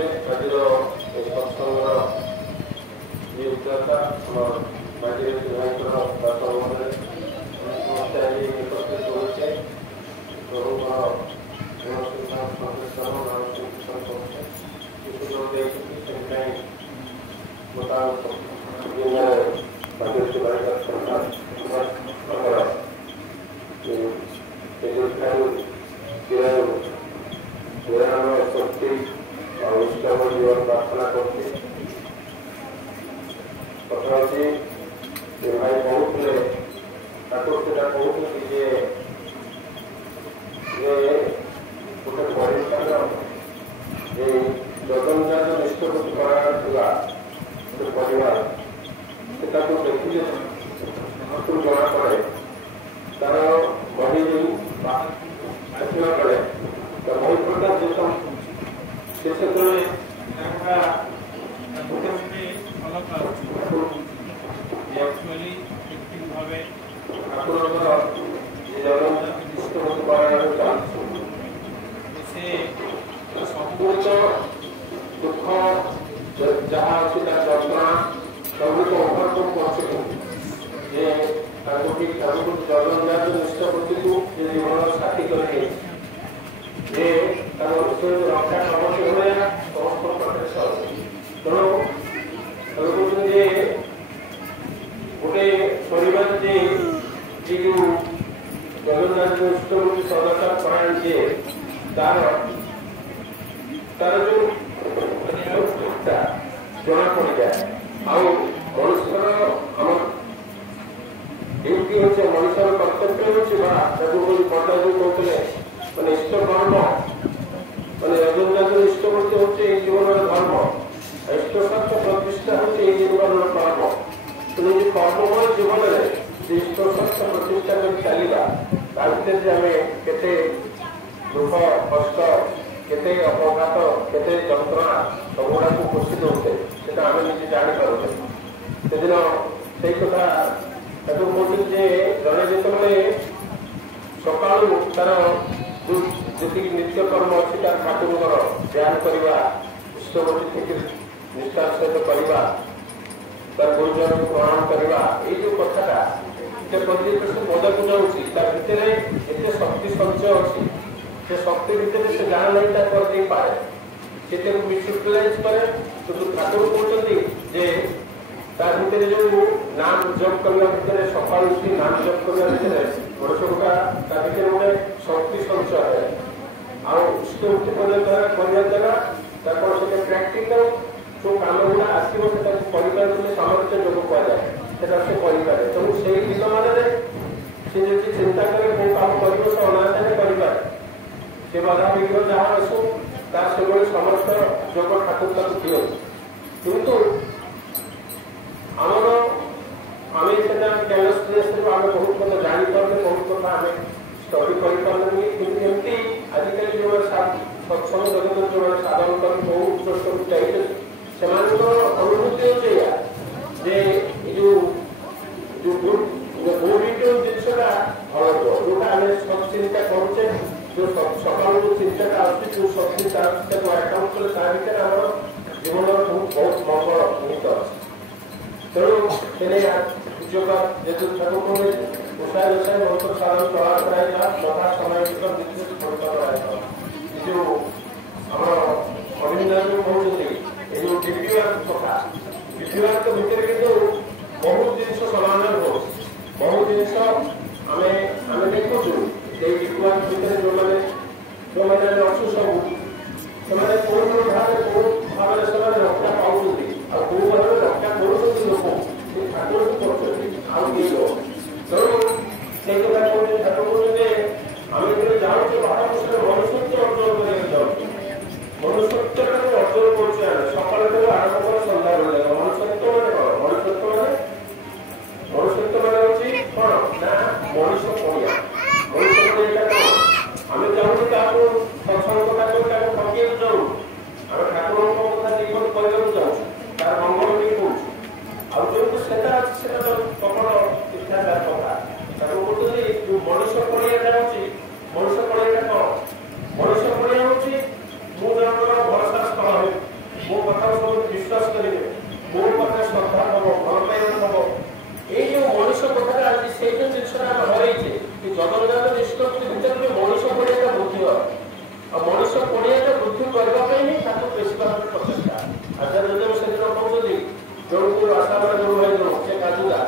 କହିଲେ ଆଜିର ସତ୍ସଙ୍ଗର ଯେ ଉଚ୍ଚତା ଆମର ମାଟିରେ ଭାଇଙ୍କର ବାସଭବନରେ ସମସ୍ତେ ଆଜି ଏକତ୍ରିତ ହୋଇଛେ ପ୍ରଭୁଙ୍କର ସଂକୀର୍ତ୍ତନ ନାମ ସଂକୀର୍ତ୍ତନ କରୁଛେ ସୁଯୋଗ ଦେଇଛନ୍ତି ସେଥିପାଇଁ ଶକ୍ତି ଆଉ ଇଷ୍ଟମ ଜୀବନ ପ୍ରାର୍ଥନା କରୁଛି। କଥା ହେଉଛି ଭାଇ କହୁଥିଲେ ତାକୁ ସେଟା କହୁଛନ୍ତି ଯେ ଗୋଟେ ପରିବାର ଯେ ଜଗନ୍ନାଥ ନିଷ୍ପତ୍ତି କରାଥିଲା ସେ ପରିବାର ସେଟାକୁ ଦେଖିଲେ ଆମକୁ ଜଣା ପଡ଼େ ତାର ବହି ଆସିବା ବେଳେ ବହି ପ୍ରକାର ଦେଶ ସେ ସେତେବେଳେ ଠାକୁରଙ୍କର ଜଗନ୍ନାଥ ନିଷ୍ପତ୍ତି କରାଇବାକୁ ଚାହୁଁଛୁ ସେ ସମ୍ପୂର୍ଣ୍ଣ ଦୁଃଖ ଯାହା ଅଛି ତା ଯନ୍ତ୍ରଣା ସବୁକୁ ଓଭରକମ୍ କରୁଛନ୍ତି ଯେ ତାଙ୍କୁ ଠିକ୍ ତାଙ୍କୁ ଜଗନ୍ନାଥ ନିଷ୍ପତ୍ତିକୁ ସେ ଜୀବନର ସାଥୀ କରିବେ ଯେ ତାଙ୍କ ରକ୍ଷା ସମସ୍ତ ଭଳିଆ ସମସ୍ତ ପ୍ରତ୍ୟକ୍ଷ ତେଣୁ କହୁଛନ୍ତି ଯେ ଗୋଟେ ପରିବାର ଯେ ଯେଉଁ ଜଗନ୍ନାଥ ନିଷ୍ପତ୍ତି ସଦାଚାର ପରାୟଣ ଯେ ତାର ଯୋଉ ଜଣା ପଡ଼ିଯାଏ ଆଉ ମଣିଷର ଆମର ଡ୍ୟୁଟି ହେଉଛି ମଣିଷର କର୍ତ୍ତବ୍ୟ ହେଉଛି ବା ତାକୁ ପଣ୍ଡା ଯୋଉ କହୁଥିଲେ ମାନେ ଇଷ୍ଟ କର୍ମ ମାନେ ଜଗନ୍ନାଥ ଇଷ୍ଟପତି ହେଉଛି ଏଇ ଜୀବନର ଧର୍ମ ଇଷ୍ଟଶାସ୍ତ୍ର ପ୍ରତିଷ୍ଠା ହେଉଛି ଏଇ ଜୀବନର କର୍ମ ତେଣୁ ଯେ କର୍ମମୟ ଜୀବନରେ ଇଷ୍ଟଶାସ୍ତ୍ର ପ୍ରତିଷ୍ଠା କରି ଚାଲିବା ତା ଭିତରେ ଯେ ଆମେ କେତେ ଦୁଃଖ କଷ୍ଟ କେତେ ଅପଘାତ କେତେ ଯନ୍ତ୍ରଣା ସବୁଗୁଡ଼ାକୁ ପୋଷି ଦେଉଛେ ସେଟା ଆମେ ନିଜେ ଜାଣିପାରୁଛେ ସେଦିନ ସେଇ କଥା ତାକୁ କହୁଛନ୍ତି ଯେ ଜଣେ ଯେତେବେଳେ ସକାଳୁ ତାର ଯେତିକି ନିତ୍ୟକର୍ମ ଅଛି ତାର ଠାକୁରଙ୍କର ଧ୍ୟାନ କରିବା ଇଷ୍ଟପତି ଠିକ୍ ନିଷ୍ଠାର ସହିତ କରିବା ତାର ଗୁରୁଜନଙ୍କୁ ପ୍ରଣାମ କରିବା ଏଇ ଯୋଉ କଥାଟା ସେ ପରିବେଶ ପଦାକୁ ଯାଉଛି ତା ଭିତରେ ଏତେ ଶକ୍ତି ସଞ୍ଚୟ ଅଛି ସେ ଶକ୍ତି ଭିତରେ ସେ ଜାଣ ନାହିଁ ତା କରିଦେଇପାରେ ସେ ତାକୁ ମିସୟୁଟିଲାଇଜ କରେ କିନ୍ତୁ ଠାକୁର କହୁଛନ୍ତି ଯେ ତା ଭିତରେ ଯୋଉ ନାମ ଜପ କରିବା ଭିତରେ ସକାଳୁ ଉଠି ନାମ ଜପ କରିବା ଭିତରେ ମଣିଷଟା ତା ଭିତରେ ଗୋଟେ ଶକ୍ତି ସଞ୍ଚୟ ହୁଏ ଆଉ ଇଷ୍ଟ ଉଠି କରିବା ଦ୍ୱାରା ତାର ସେଟା ପ୍ରାକ୍ଟିକାଲ ଯୋଉ କାମ ଗୁଡ଼ା ଆସିବ ସେଟାକୁ କରିପାରୁଥିଲେ ସାମର୍ଥ୍ୟ ଯୋଗ କୁହାଯାଏ ସେଟା ସେ କରିପାରେ ତେଣୁ ସେଇ ଦିନମାନରେ ସେ ଯଦି ଚିନ୍ତା କରେ କୋଉ କାମ କରିବ ସେ ଅନାୟାସରେ କରିପାରେ ସେ ବାଧା ବିଘ୍ନ ଯାହା ଆସୁ ତାର ସେଭଳି ସମସ୍ତ ଯୋଗ ଠାକୁର ତାକୁ ଦିଅନ୍ତୁ କିନ୍ତୁ ଆମର ଆମେ ସେଟା କ୍ୟାଲେସନେସରୁ ଆମେ ବହୁତ କଥା ଜାଣିପାରୁନେ ବହୁତ କଥା ଆମେ ଷ୍ଟଡି କରିପାରୁନି କିନ୍ତୁ ଏମିତି ଆଜିକାଲି ଯେଉଁମାନେ ସତ୍ସଙ୍ଗ ଜଗତ ଯେଉଁମାନେ ସାଧନ କରି ବହୁ ଉଚ୍ଚସ୍ତରକୁ ଯାଇଛନ୍ତି ସେମାନଙ୍କର ଅନୁଭୂତି ହେଉଛି ଏଇଆ ଯେ ଏଇ ଯୋଉ ଜିନିଷଟା ଭଲ ଯୋଉଟା ଆମେ ସତ୍ଚିନ୍ତା କରୁଛେ ଯୋଉ ସକାଳୁ ଯୋଉ ଚିନ୍ତାଟା ଆସୁଛି ଯୋଉ ସତ୍ଚିନ୍ତା ଆସୁଛି ତାକୁ ଆକାଉଣ୍ଟ କଲେ ତା ଭିତରେ ଆମର ଜୀବନର ବହୁତ ମଙ୍ଗଳ ନିହିତ ଅଛି ତେଣୁ ସେନେ ଉଚ୍ଚତା ଯେହେତୁ ଠାକୁର ଉଷାୟ ଉଷାୟ ବହୁତ ସାଧନ ପ୍ରଭାବ କରାଇଲା ଯଥା ସମୟ ବିଶେଷ ପରୀକ୍ଷା କରାଇଲା ଏ ଯୋଉ ଆମର ଅରବିନ୍ଦ ଯୋଉ କହୁଛନ୍ତି ଏ ଯୋଉ ଡିପିଆର କଥା ଡିପିଆର ଭିତରେ କିନ୍ତୁ ବହୁତ ଜିନିଷ ସମାଧାନ ହଉଛି ବହୁତ ଜିନିଷ ଆମେ ଦେଖୁଛୁ ସେଇ ଡିପିଆର ଭିତରେ ଯୋଉମାନେ ଅଛୁ ସବୁ ସେମାନେ କୋଉ ଭାବରେ ସେମାନେ ରକ୍ଷା ପାଉଛନ୍ତି ଆଉ କୋଉ ଭାବରେ ରକ୍ଷା କରୁଛନ୍ତି ଲୋକ ସେ ଠାକୁରକୁ କରୁଛନ୍ତି ଆଉ କେହି ଲୋକ ତେଣୁ ସେଇ କଥା କହୁଛନ୍ତି ଠାକୁର କହୁଛନ୍ତି ଆମେ ଯେତେବେଳେ ଯାଉଛୁ ମହାପୁରୁଷରେ ମନୁଷ୍ୟତ୍ୱ ଅର୍ଜନ କରିବାକୁ ଯାଉଛୁ ମନୁଷ୍ୟତ୍ୱଟାକୁ ଅର୍ଜନ କରୁଛୁ ଆମେ ସକାଳ ଠାରୁ ଆରମ୍ଭ କର ସନ୍ଧ୍ୟାବେଳେ ଯାକ ମନୁଷ୍ୟତ୍ୱ ମାନେ କଣ ମନୁଷ୍ୟତ୍ୱ ମାନେ ହଉଛି କଣ ନା ମଣିଷ ପଡ଼ିଆ ମନୁଷ୍ୟତ୍ୱ ଏଇଟା କଣ ଆମେ ଚାହୁଁଛୁ ତାକୁ ସତ୍ସଙ୍ଗ କଥା କହି ତାକୁ ଠକିବାକୁ ଯାଉ ଆମେ ଠାକୁରଙ୍କ କଥା ଜୀବନ ବେଶୀ ଭାବରେ ପ୍ରଚେଷ୍ଟା ଆଚାର୍ଯ୍ୟ ସେଦିନ କହୁଛନ୍ତି ଜଣକୁ ଆସାମରେ ଯୋଉ ଭାଇ ଜଣ ସେ କାଜୁଦା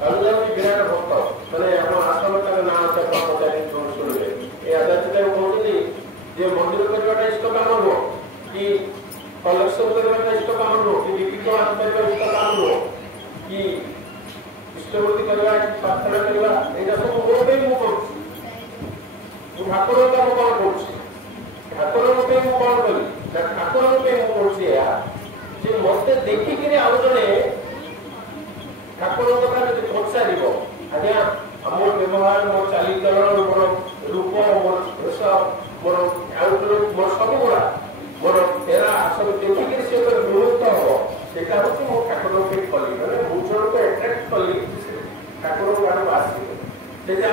ହଉଛି ବିରାଟ ଭକ୍ତ ମାନେ ଆମ ଆସାମ ତାଙ୍କ ନାଁ ଅଛି ଆପଣ ପଚାରି ଶୁଣିବେ ଏ ଆଚାର୍ଯ୍ୟ କହୁଛନ୍ତି ଯେ ମନ୍ଦିର କରିବାଟା ଇଷ୍ଟ କାମ ନୁହଁ କି କଲେକ୍ସନ କରିବାଟା ଇଷ୍ଟ କାମ ନୁହଁ କି ଲିଖିତ କରିବା ଇଷ୍ଟ କାମ ନୁହଁ କି ଇଷ୍ଟବୃତ୍ତି କରିବା ପ୍ରାର୍ଥନା କରିବା ଏଇଟା ସବୁ ମୋ ପାଇଁ ମୁଁ କରୁଛି ମୁଁ ଠାକୁରଙ୍କ କାମ କଣ କରୁଛି ଠାକୁରଙ୍କ ପାଇଁ ମୁଁ କଣ କଲି ଠାକୁରଙ୍କ ପାଇଁ ମୁଁ କରୁଛି ଏହା ଯେ ମତେ ଦେଖିକିରି ଆଉ ଜଣେ ଠାକୁରଙ୍କ କଥା ଯଦି ପଚାରିବ ଆଜ୍ଞା ମୋର ବ୍ୟବହାର ମୋର ଚାଲିଚଳନ ମୋର ରୂପ ମୋର ବେଶ ମୋର ଆଉଟଲୁକ୍ ମୋର ସବୁ ଗୁଡା ମୋର ତେରା ସବୁ ଦେଖିକିରି ସେ ବିମୁକ୍ତ ହବ ସେଇଟା ହଉଛି ମୁଁ ଠାକୁରଙ୍କ ପାଇଁ କଲି ମାନେ ମୁଁ ଜଣକୁ ଆଟ୍ରାକ୍ଟ କଲି ଠାକୁରଙ୍କ ଆଡକୁ ଆସିବେ ସେଇଟା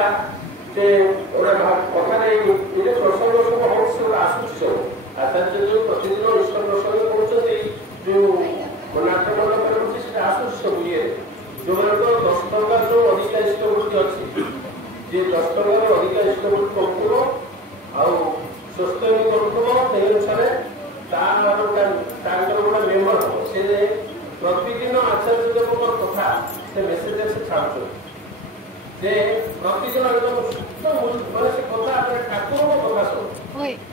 ସେ ଗୋଟେ କଥାରେ ଏଇଟା ପ୍ରସଙ୍ଗ ସବୁ ହଉଛି ସବୁ ଆସୁଛି ସବୁ ଆଚାର୍ଯ୍ୟ ଯୋଉ ପ୍ରତିଦିନ ଈଶ୍ୱର ପ୍ରସଙ୍ଗ କରୁଛନ୍ତି ଯୋଉ ନାଟ୍ୟମଣ୍ଡପରେ ହଉଛି ସେଟା ଆସୁଛି ସବୁ ଇଏ ଯୋଉମାନଙ୍କର 10 ଟଙ୍କାର ଯୋଉ ଅଧିକା ଇଷ୍ଟବୃତ୍ତି ଅଛି ଯେ 10 ଟଙ୍କାର ଅଧିକା ଇଷ୍ଟବୃତ୍ତି କରୁଥିବ ଆଉ ସ୍ୱସ୍ଥମୀ କରୁଥିବ ସେଇ ଅନୁସାରେ ତାଙ୍କର ଗୋଟେ ମେମ୍ବର ହବ ସେ ପ୍ରତିଦିନ ଆଚାର୍ଯ୍ୟ ଦେବଙ୍କର କଥା ସେ ମେସେଜରେ ସେ ଛାଡୁଛନ୍ତି ଯେ ପ୍ରତିଦିନ ମାନେ ସେ କଥା ଠାକୁରଙ୍କ କଥା ସବୁ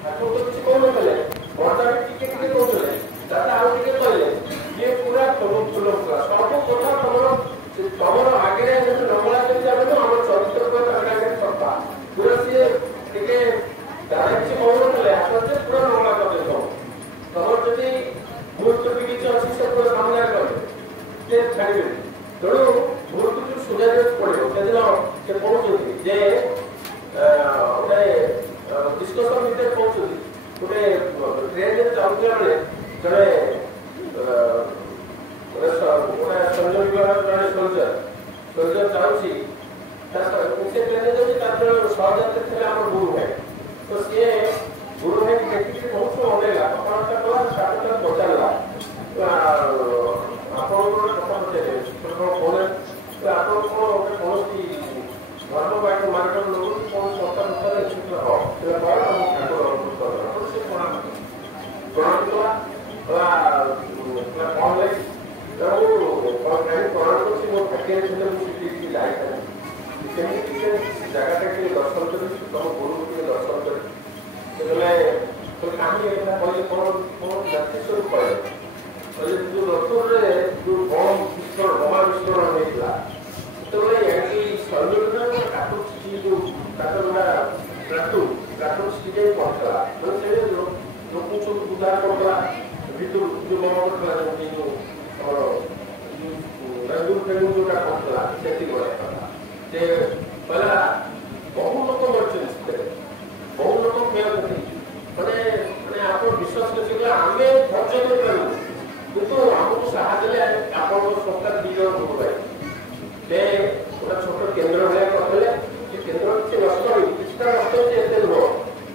ଠାକୁର ତ କିଛି କହୁନଥିଲେ ବର୍ତ୍ତମାନ ଟିକେ ଟିକେ କହୁଥିଲେ ଦାଦା ଆଉ ଟିକେ କହିଲେ ଯେ ପୁରା ଫୁଲ ସବୁ କଥା ତମର ଆଗରେ ନମଳା କରି ଯାଉନ ଆମର ଚରିତ୍ର ସଫା ପୁରା ସିଏ ଟିକେ ଦାଦା କିଛି କହୁନଥିଲେ ଆଚାର୍ଯ୍ୟ ପୁରା ନମଳା କରିଦେବ ତମର ଯଦି ମୁହୂର୍ତ୍ତ ବି କିଛି ଅଛି ସେ ପୁରା ସାମ୍ନା କରିବେ ସେ ଛାଡ଼ିବେନି ତେଣୁ ମୁହୂର୍ତ୍ତକୁ ସୁଧାରିବାକୁ ପଡିବ ସେଦିନ ସେ କହୁଛନ୍ତି ଯେ ଗୋଟେ ଡିସ୍କସନ ଭିତରେ କହୁଛନ୍ତି ଗୋଟେ ଟ୍ରେନରେ ଯାଉଥିଲା ବେଳେ ଜଣେ ସୈନ୍ୟ ବିଭାଗର ଜଣେ ସୋଲଜର ଯାଉଛି ସେ ଟ୍ରେନରେ ଯାଉଛି ତାର ଜଣେ ସହଯାତ୍ରୀ ଥିଲେ ଆମର ଗୁରୁ ଭାଇ ତ ସିଏ ଗୁରୁ ଭାଇ ଦେଖିକି ବହୁତ ଅନେଇଲା କଥାବାର୍ତ୍ତା କଲା ତାପରେ ପଚାରିଲା ଆପଣଙ୍କର କଥା ପଚାରିଲେ କହୁଲେ ଆପଣ କଣ ଗୋଟେ କୌଣସି ଧର୍ମ ବାଟ ମାର୍ଗର ଲୋକ କୌଣସି କଥା କଥାରେ ସେ ପ୍ରଣାମ କଲା କଣ ଲାଗି ପ୍ରଣାମ କରୁଛି ମୋ ଭାଗ୍ୟରେ ଥିଲେ ମୁଁ ସେଠି ଯାଇଥାନ୍ତି ସେମିତି ଟିକେ ଜାଗାଟା ଟିକେ ଦର୍ଶନ କରି ତମ ଗୁରୁକୁ ଟିକେ ଦର୍ଶନ କରି ସେତେବେଳେ କାହିଁକି ଏ କଥା କହିଲେ କଣ ଜାତି ସ୍ୱରୂପ କହିଲେ ଯୋଉ ରଥରେ ଯୋଉ ବୋମା ବିସ୍ଫୋରଣ ହେଇଥିଲା ସେତେବେଳେ ଏଠି ସୈନ୍ୟ କାଟୁଛି ଯୋଉ କାଟୁଟା ପ୍ଲାଟୁନ ସିଟି ପହଞ୍ଚିଲା ମାନେ ସେ ଲୋକଙ୍କୁ ସବୁ ଉଦ୍ଧାର କରିଦେଲା ଭିତରୁ ଯୋଉ ବୋମା କରିଥିଲା ଯେମିତି ଯୋଉ ଆମର ରାଜଗୁରୁ ଫେଗୁରୁ ଯୋଉଟା ପହଞ୍ଚିଲା ସେତିକି ବଢିଆ କଥା ସେ କହିଲା ବହୁ ଲୋକ ମରିଛନ୍ତି ସେଥିରେ ବହୁ ଲୋକ କ୍ଷୟକ୍ଷତି ମାନେ ଆପଣ ବିଶ୍ୱାସ କରିଥିଲେ ଆମେ ଧୈର୍ଯ୍ୟ କରିପାରିବୁ କିନ୍ତୁ ଆମକୁ ସାହାଯ୍ୟ ଦେଲେ ଆପଣଙ୍କ ସରକାର 2 ଜଣ ଲୋକ ପାଇବେ ସେ ଗୋଟେ ଛୋଟ କେନ୍ଦ୍ର ଭଳିଆ କରିଦେଲେ ସେ କେନ୍ଦ୍ର କିଛି ନଷ୍ଟ ହେଇଛି କିଛିଟା ନଷ୍ଟ ହେଇଛି ଏତେ ନୁହଁ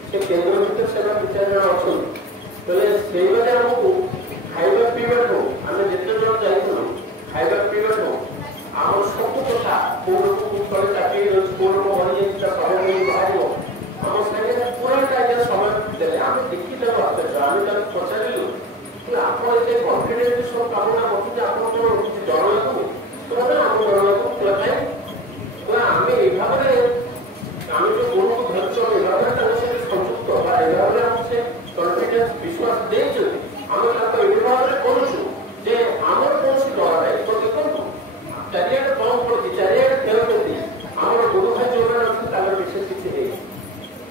ସେ କେନ୍ଦ୍ର ଭିତରେ ସେମାନେ 2-4 ଜଣ ଅଛନ୍ତି ବୋଲେ ସେଇମାନେ ଆମକୁ ଖାଇବା ପିଇବାଠୁ ଆମେ ଯେତେ ଜଣ ଯାଇଥିଲୁ ଖାଇବା ପିଇବାଠୁ ଆମର ସବୁ କଥା କୋଉ ଲୋକକୁ ଥରେ ଚାକିରି ରହିଛି କୋଉ ଲୋକ ମରିଯାଇଛି ତା ସମୟ ବାହାରିବ ଆମ ସାଙ୍ଗରେ ପୁରାଟା ଆଜ୍ଞା ସମୟ ଦେଲେ ଆମେ ଦେଖିଦେଲୁ ଆଚାର୍ଯ୍ୟ ଆମେ ତାକୁ ପଚାରିଲୁ ଆପଣ ଏତେ କନଫିଡେନ୍ସ ସବୁ କାମନା କରୁଛନ୍ତି ଆପଣ କଣ କିଛି ଡର ଲାଗୁନି ଆମ ଡର ଲାଗୁଥିଲା ପାଇଁ ଆମେ ଏ ଭାବରେ ଆମେ ଯୋଉ ଗୁରୁକୁ ଧରିଛୁ ଏ ଭାବରେ ତାଙ୍କ ସହିତ ସଂଯୁକ୍ତ ବା ଏ ଭାବରେ ଆମକୁ ସେ କନଫିଡେନ୍ସ ବିଶ୍ୱାସ ଦେଇଛନ୍ତି ଆମେ ତାଙ୍କ ଏ ଭାବରେ କରୁଛୁ ଯେ ଆମର କୌଣସି ଡର ନାହିଁ ତ ଦେଖନ୍ତୁ ଚାରିଆଡେ କମ୍ ପଡୁଛି ଚାରିଆଡେ ଖେଳୁଛନ୍ତି ଆମର ଗୁରୁ ଭାଇ ଯୋଉମାନେ ଅଛନ୍ତି ତାଙ୍କର ବିଶେଷ କିଛି ହେଇନି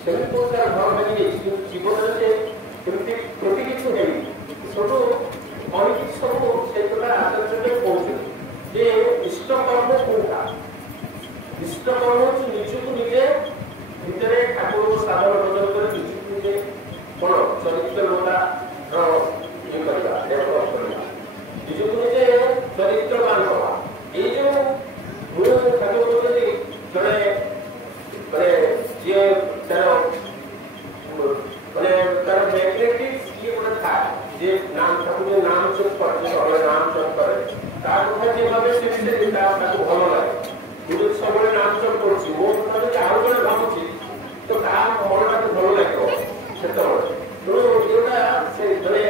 ସେମିତି କୌଣସି ତାର ଘର ଭାଙ୍ଗି ଯାଇଛି କିନ୍ତୁ ଜୀବନରେ ସେ ସେମିତି କ୍ଷତି କିଛି ହେଇନି ସବୁ ଅନେକ ସବୁ ସେଇ କଥା ଆଚାର୍ଯ୍ୟ କହୁଛନ୍ତି ଯେ ଇଷ୍ଟକର୍ମ କୋଉଟା ଇଷ୍ଟକର୍ମ ହଉଛି ନିଜକୁ ନିଜେ ଭିତରେ ଠାକୁରଙ୍କୁ ସାଧନ ଭଜନ କରି ନିଜକୁ ନିଜେ କଣ ଚରିତ୍ରତା ଇଏ କରିବା ଡେଭଲପ କରିବା ନିଜକୁ ନିଜେ ଚରିତ୍ରବାନ ହବା ଏଇ ଯୋଉ ମୁଁ ଠାକୁର କହୁଛନ୍ତି ଜଣେ ମାନେ ଯିଏ ତାର ମ୍ୟାଗ୍ନେଟିକ୍ ଇଏ ଗୋଟେ ଥାଏ ଯେ ନାମ ଠାକୁର ନାମ ଚୋପ করে নাম চপ করে তার কথা যেভাবে সে বিষয়ে তাকে ভালো লাগে গুরু ସବୁବେଳେ নাম চপ করছি ମୋ କଥା ଯଦି ଆଉ ଜଣେ ଭାବୁଛି ତ ତା ମନଟାକୁ ଭଲ ଲାଗିବ ସେତେବେଳେ ତେଣୁ ଯୋଉଟା ସେ ଜଣେ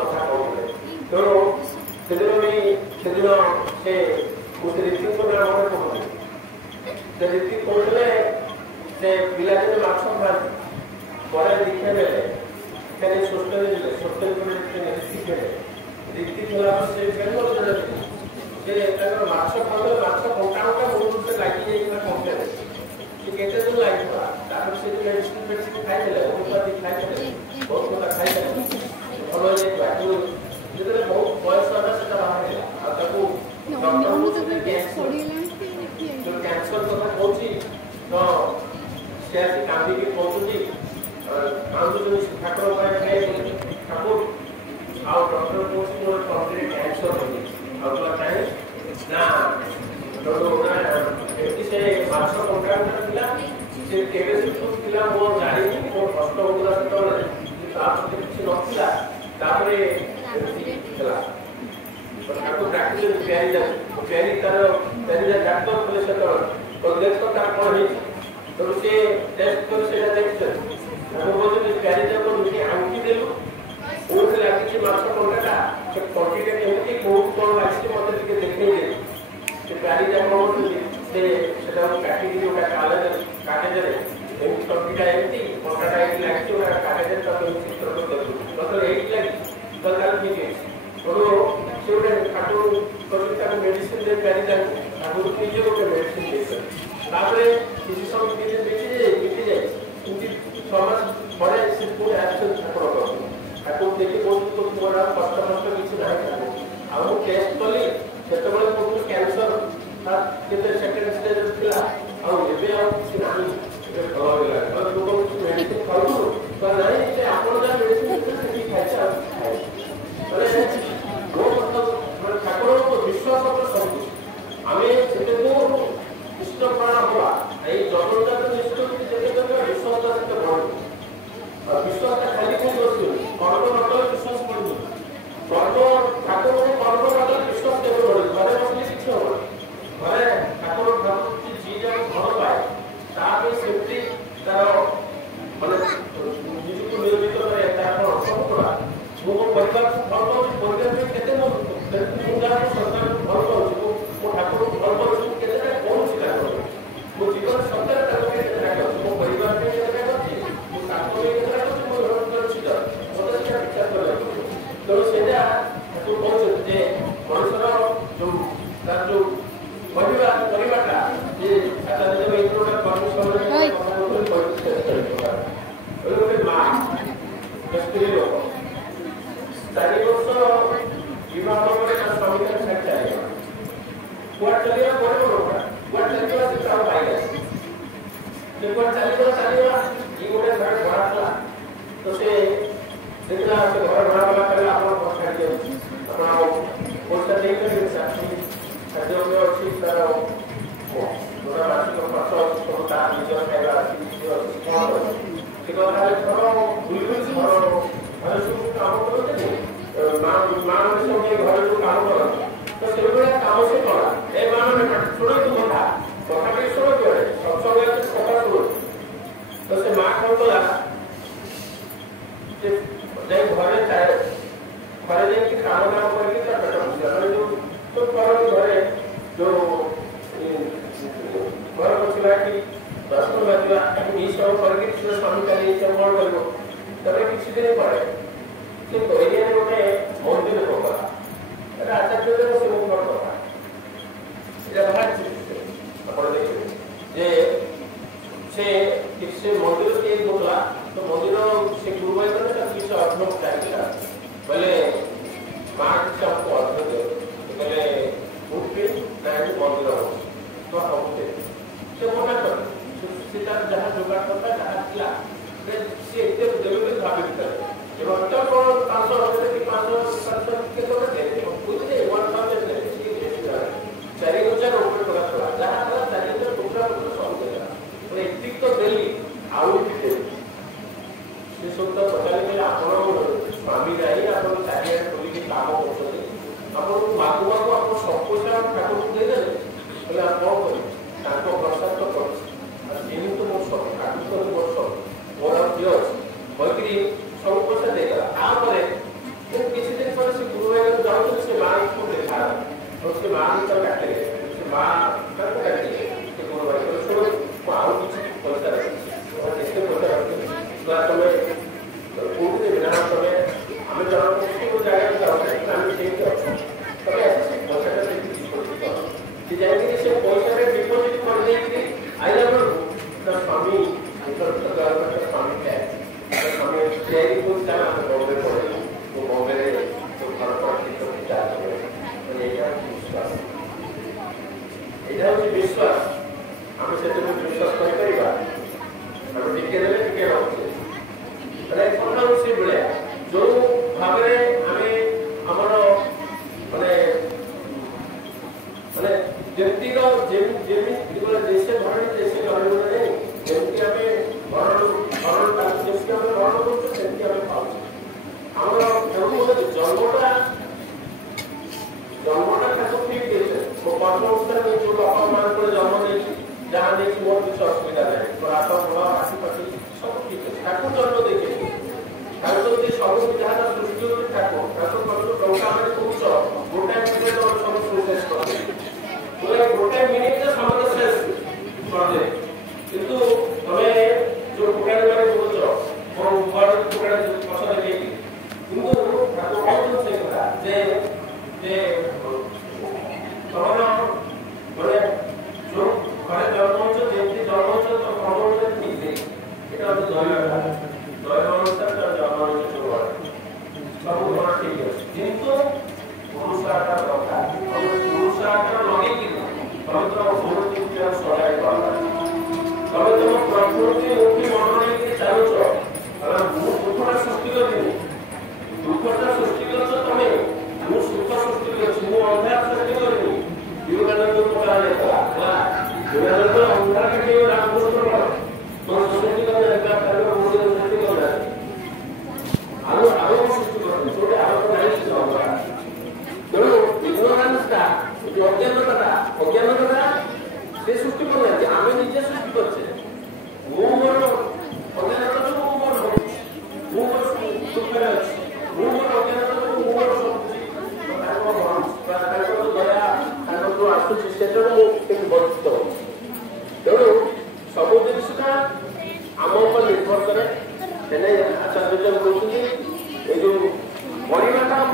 କଥା କହୁଥିଲେ। ତେଣୁ ସେଦିନ ବି ସେଦିନ ସେ ଗୋଟେ ରୀତିଙ୍କ ନାଁ ମନେ ପଡୁନି, ସେ ରୀତି କହୁଥିଲେ ସେ ପିଲାଦିନେ ମାଛ ଖାଆନ୍ତି, ପରେ ଦୀକ୍ଷା ନେଲେ, ସେଠି ସୁସ୍ଥ ହେଇଥିଲେ, ସୁସ୍ଥ ଶିଖେଇଲେ ରୀତି ଥିଲା ସେ ସେ ତାଙ୍କର ମାଛ ଖାଉଥିଲେ, ମାଛ କଣ୍ଟା କଣ୍ଟା ବହୁତ ଲାଗି ଯାଇଥିଲା କଣ୍ଟାରେ, ସେ କେତେ ଦିନ ଲାଗିଥିଲା। ତାପରେ ସେ ମେଡିସିନ ମେଡିସିନ ଖାଇଥିଲେ, ହୋମିଓପାଥି ଖାଇଥିଲେ, ବହୁତ କଥା ଖାଇଥିଲେ, ଭଲ ହେଇଯାଇଥିଲା। କିନ୍ତୁ ଯେତେବେଳେ ବହୁତ ବୟସ ହେଲା ସେଟା ବାହାରିଲା, ଆଉ ତାକୁ ଡକ୍ଟର କହୁଛନ୍ତି କ୍ୟାନ୍ସର କଥା କହୁଛି, ତ ସେ ଆସି କାନ୍ଦିକି କହୁଛନ୍ତି କାନ୍ଦୁଛନ୍ତି ଠାକୁର ପାଇଁ ଠାକୁର, ଆଉ ଡକ୍ଟର କହୁଛି ମୋର କମ୍ପ୍ଲିଟ କ୍ୟାନ୍ସର ହେଇଯାଇଛି, ଆଉ ତୁମ କାହିଁ ନା ଏମିତି ସେ ମାଛ କଣ୍ଟ୍ରାକ୍ଟର ଥିଲା, ସେ କେବେ ସେଠୁ ଥିଲା ମୁଁ ଜାଣିନି, ମୋର କଷ୍ଟ ହଉଥିଲା ସେତେବେଳେ, ତା ପ୍ରତି କିଛି ନଥିଲା। ତାପରେ ହେଲା ତାକୁ ଡାକିଲେ ପ୍ୟାରି ତାର ଡାକ୍ତର ଥିଲେ ସେତେବେଳେ, ଦେଖ ତାର କଣ ହେଇଛି, ତେଣୁ ସେ ଟେଷ୍ଟ କରି ସେଇଟା ଦେଖିଛନ୍ତି, ତାକୁ କହୁଛନ୍ତି ପ୍ୟାରି ଯାକ ନିଜେ ଆଙ୍କି ଦେଲୁ, କୋଉଠି ଲାଗିଛି ମାଛ କଣ୍ଟାଟା, ସେ କଣ୍ଟିଟା କେମିତି କୋଉଠି କଣ ଲାଗିଛି ମତେ ଟିକେ ଦେଖେଇ ଦେଲୁ। ସେ ପ୍ୟାରି ଯାକ ସେ ସେଟାକୁ କାଟିକି ଗୋଟେ କାଗଜରେ ଏମିତି କଣ୍ଟିଟା ଏମିତି କଣ୍ଟାଟା ଏମିତି ଲାଗିଛି, ଗୋଟେ କାଗଜରେ ତାକୁ ଏମିତି ଚିତ୍ର କରି ଦେଲୁ, ମତେ ଏଇଠି ଲାଗିଛି, ତାହେଲେ ଠିକ ଅଛି। ତେଣୁ ସେ ଗୋଟେ ଠାକୁର କରି ତାକୁ ମେଡିସିନ ଦେଇ ପ୍ୟାରି ତାକୁ ନିଜେ ଗୋଟେ ମେଡିସିନ ଦେଇଛନ୍ତି। ତାପରେ କିଛି ସମୟ ବିତିଯାଏ, ଏମିତି 6 ମାସ ପରେ ସେ ପୁଣି ଆସିଛନ୍ତି ଠାକୁର ପାଖକୁ, ଠାକୁର ଦେଖି କହୁଛନ୍ତି ମୋର ଆଉ କଷ୍ଟ କିଛି ନାହିଁ, ଆଉ ମୁଁ ଟେଷ୍ଟ କଲି ସେତେବେଳେ କହୁଥିଲି କ୍ୟାନ୍ସର କେତେ ସେକେଣ୍ଡ ଷ୍ଟେଜ ଥିଲା, ଆଉ ଏବେ ଆଉ କିଛି ନାହିଁ, ଏବେ ଭଲ ହେଇଗଲା, ଲୋକ କିଛି ମେଡିସିନ ଖାଉଛୁ ନାହିଁ, ସେ ଆପଣ ଯାହା ମେଡିସିନ ସେଠି ଖାଇছে ଆଉ ଠାକୁରଙ୍କ ବିଶ୍ୱାସ ଉପରେ ସବୁ ଆମେ ଯେତେକୁ ଇଷ୍ଟ ପ୍ରାଣ ହବା, ଏଇ ଜଗନ୍ନାଥ ନିଷ୍ଠୁତି ଯେତେ କରିବା ବିଶ୍ୱାସଟା ସେତେ ବଢିବ। ଆଉ ବିଶ୍ୱାସଟା ଖାଲି କୋଉଠି ବସିବନି, କର୍ମ ନ କଲେ ବିଶ୍ୱାସ ବଢିବ, ଠାକୁରଙ୍କୁ କର୍ମ ନ କଲେ ବିଶ୍ୱାସ କେବେ ବଢିବ, ଘରେ ବସିଲେ କିଛି ହବନି। ଘରେ ଠାକୁର ଭାବୁଛି ଯିଏ ଯାହା ଭଲ ପାଏ ତା ପାଇଁ ସେମିତି ତାର ମାନେ ନିଜକୁ ନିୟୋଜିତ କରେ, ତାର କଣ ସବୁ କରା ମୁଁ ମୋ ପରିବାରକୁ ଭଲ ପାଉଛି, ପରିବାର ପାଇଁ କେତେ ମୁଁ ସରକାରକୁ ଭଲ ପାଉଛି, ମୋ ଠାକୁରଙ୍କୁ ଭଲ ପାଉଛି, କେତେଟା କହୁଛି ତାଙ୍କର ମୋ ଜୀବନ ସତରେ ତାଙ୍କ ପାଇଁ କେତେଟା କରୁଛି, ମୋ ପରିବାର ପାଇଁ କେତେଟା କରୁଛି, ମୋ ତାଙ୍କ ପାଇଁ କେତେଟା କରୁଛି, ମୋ ଘର କରୁଛି, ମତେ ସେଟା ବିଚାର କରିବାକୁ ପଡ଼ିବ। ତେଣୁ ସେଇଟା ତାକୁ କହୁଛନ୍ତି ଯେ ମଣିଷର ଯୋଉ ତାର ଯୋଉ ପରିବାରଟା ଯେ ଗୋଟେ କର୍ମ ସମୟରେ ଗୋଟେ ମା ସ୍ତ୍ରୀ ଲୋକ 4 ବର୍ଷ ବିବାହ ପରେ ତା ସ୍ୱାମୀ ତାକୁ ଛାଡ଼ି ଚାଲିଗଲା, କୁଆଡେ ଚାଲିଗଲା ପରେ କୁଆଡେ ଚାଲିଗଲା ସେ ତାର ଭାଇ ଆସି ସେ କୁଆଡେ ଚାଲିଗଲା ଇଏ ଗୋଟେ ଘରେ ଭଡ଼ା ଥିଲା, ତ ସେ ଦେଖିଲା ସେ ଘର ଭଡ଼ା ଗଲା କହିଲା ଆପଣ ଛାଡ଼ି ଦିଅନ୍ତୁ, ଆପଣ ଆଉ ପଇସା ଦେଇପାରିବେ, ଖାଦ୍ୟ ଅଛି, ତାର ମାସିକ ଖର୍ଚ୍ଚ ଅଛି, ସବୁ ତା ନିଜର ଖାଇବା ଅଛି, କଣ ସେ କଥା ଘର ବୁଲିବୁଲି ଘରେ ସବୁ କାମ କରନ୍ତି, ମା ମାନେ ସବୁ ଘରେ ସବୁ କାମ କରନ୍ତି, ତ ସେଇଭଳିଆ କାମ ସେ କଲା। ଏ ମା ମାନେ ଶୁଣନ୍ତୁ କଥା ଟିକେ ଶୁଣନ୍ତୁ, ସତ୍ସଙ୍ଗ କଥା ଶୁଣନ୍ତୁ। ତ ସେ ମା କଣ କଲା, ଯାଇ ଘରେ ଯାଇକି କାମ କରିକି ତା ପେଟ ପୋଷିଲା, ଯୋଉ କରନ୍ତି ଘରେ ଯୋଉ ଘର ପୋଛିବା କି ବାସନ ମାଜିବା ଏଇ ସବୁ କରିକି ସେ ସ୍ୱାମୀ ଚାଲି କଣ କରିବ। ତାପରେ କିଛି ଦିନ ପରେ ସେ ଏରିଆରେ ଗୋଟେ ମନ୍ଦିର କଲା, ଏଟା ଆଚାର୍ଯ୍ୟ ସେ କଥା ଏଇଟା ବାହାରିଛି, ଆପଣ ଦେଖିବେ ଯେ ସେ ମନ୍ଦିର ତିଆରି କରୁଥିଲା उसके माँ भी तो काटे माँ कब काटे तो बोल रहा है उसको आओ किसी पैसा रखते और इसके पैसा रखते तो तुम्हें पूरी बिना तुम्हें हमें जाना उसको जाएगा तो हमें ठीक है तो ऐसे पैसा का डिपॉजिट कि जाएंगे से पैसा का डिपॉजिट कर देंगे आई लव द स्वामी अंतर सरकार का स्वामी है हमें शेयरिंग को जाना तो बॉम्बे पड़ेगा तो बॉम्बे तो घर पर तो क्या এটা হচ্ছে বিশ্বাস আমি সেটাকে বিশ্বাস କରିପାରିବା ଆମେ ଟିକେ ଦେଲେ ଟିକେ ହଉଛି ମାନେ କ'ଣ ହଉଛି ବେଳେ ଯୋଉ ଭାବରେ ଆମେ ଆମର ମାନେ ମାନେ ଯେମିତିର ଯେମିତି ମାନେ ଦେଶ ଧରଣୀ ଦେଶ ଧରଣୀ ନାହିଁ ଯେମିତି ଆମେ ଭରଣ ଯେମିତି ଆମେ ଭରଣ କରୁଛୁ ସେମିତି ଆମେ ପାଉଛୁ ଆମର ଜନ୍ମଟା ତାକୁ ଠିକ ଦେଇছে ମୋ କର୍ମ ଅନୁସାରେ ଯୋଉ ବାପା ମାନଙ୍କର ଜନ୍ମ ଦେଇଛି ଯାହା ଦେଇଛି ମୋର କିଛି ଅସୁବିଧା ନାହିଁ ମୋର ହାତ ଗୋଡ଼ ଆଖିପାଖି ସବୁ ଠିକ ଅଛି ତାକୁ ଜନ୍ମ ଦେଇଛନ୍ତି ତାକୁ ଯଦି ସବୁ ଯାହା ସୃଷ୍ଟି ହେଉଛି ତାକୁ ଟଙ୍କା ଆମେ କହୁଛ ଗୋଟାଏ ମିନିଟ୍ ସବୁ ଶେଷ କରିଦେବେ ଗୋଟାଏ ମିନିଟ୍ରେ ସମସ୍ତେ ଶେଷ କରିଦେବେ କିନ୍ତୁ ତମେ ଯୋଉ କୁକୁଡ଼ା ମାନେ କହୁଛ ମୋ ଘର କୁକୁଡ଼ା ପଛ ଦେଖେଇକି କିନ୍ତୁ ତାକୁ କହୁଛୁ ସେ କଥା ଯେ ତମର ମାନେ ଯୋଉ ଘରେ ଜନ୍ମ ହଉଛ ଯେମିତି ଜନ୍ମ ହଉଛ ତ କର୍ମ ହଉଛ ଠିକ ଏଇଟା ହଉଛି ଦୈବ ଅନୁସାରେ ଜନ୍ମ ହଉଛ ସବୁ ଘରେ ସବୁ ଘର ଠିକ ଅଛି କିନ୍ତୁ ପୁରୁଷାକାର ଦରକାର ପୁରୁଷାକାର ଲଗେଇକି ତମେ ତମ ପ୍ରକୃତି ସଜାଇ ପାରିଲା ତମେ ତମ ପ୍ରକୃତି ମୁକ୍ତି ମନ ନେଇକି ଚାଲୁଛ ମୁଁ ଦୁଃଖଟା ସୃଷ୍ଟି କରିନି ଦୁଃଖଟା ସୃଷ୍ଟି କରୁଛ ତମେ ମୁଁ ସୁଖ ସୃଷ୍ଟି କରିଛି ମୁଁ ଅନ୍ଧାର ସୃଷ୍ଟି କରିନି ବିବେକାନନ୍ଦ ପକାଯାଇଥିଲା ବିବେକାନନ୍ଦ ଅନ୍ଧାର କାଟିବ ରାମକୃଷ୍ଣ ମୋର ସୃଷ୍ଟି କଲେ ସୃଷ୍ଟି କଲେ ଆଉ ସୃଷ୍ଟି କରନ୍ତି ଯୋଉଟା ଆଲୋକ ଜାଣିଛି ତେଣୁ ଇଗ୍ନୋରାନ୍ସଟା ଅଜ୍ଞାନତା ସେ ସୃଷ୍ଟି କରୁନାହାନ୍ତି ଆମେ ନିଜେ ସୃଷ୍ଟି କରୁଛେ ମୁଁ ମୋର ଅଜ୍ଞାନତା ଯୋଗୁଁ ମୁଁ ମୋର ସୁଖରେ ଅଛି ମୁଁ ମୋର ଅଜ୍ଞାନତା ଯୋଗୁଁ ମୁଁ ମୋର ଆସୁଛି ସେତେବେଳେ ମୁଁ କେମିତି ବଞ୍ଚିତ ହଉଛି ତେଣୁ ସବୁ ଜିନିଷଟା ଆମ ଉପରେ ନିର୍ଭର କରେ ହେଲେ ଆଚାର୍ଯ୍ୟ କହୁଛନ୍ତି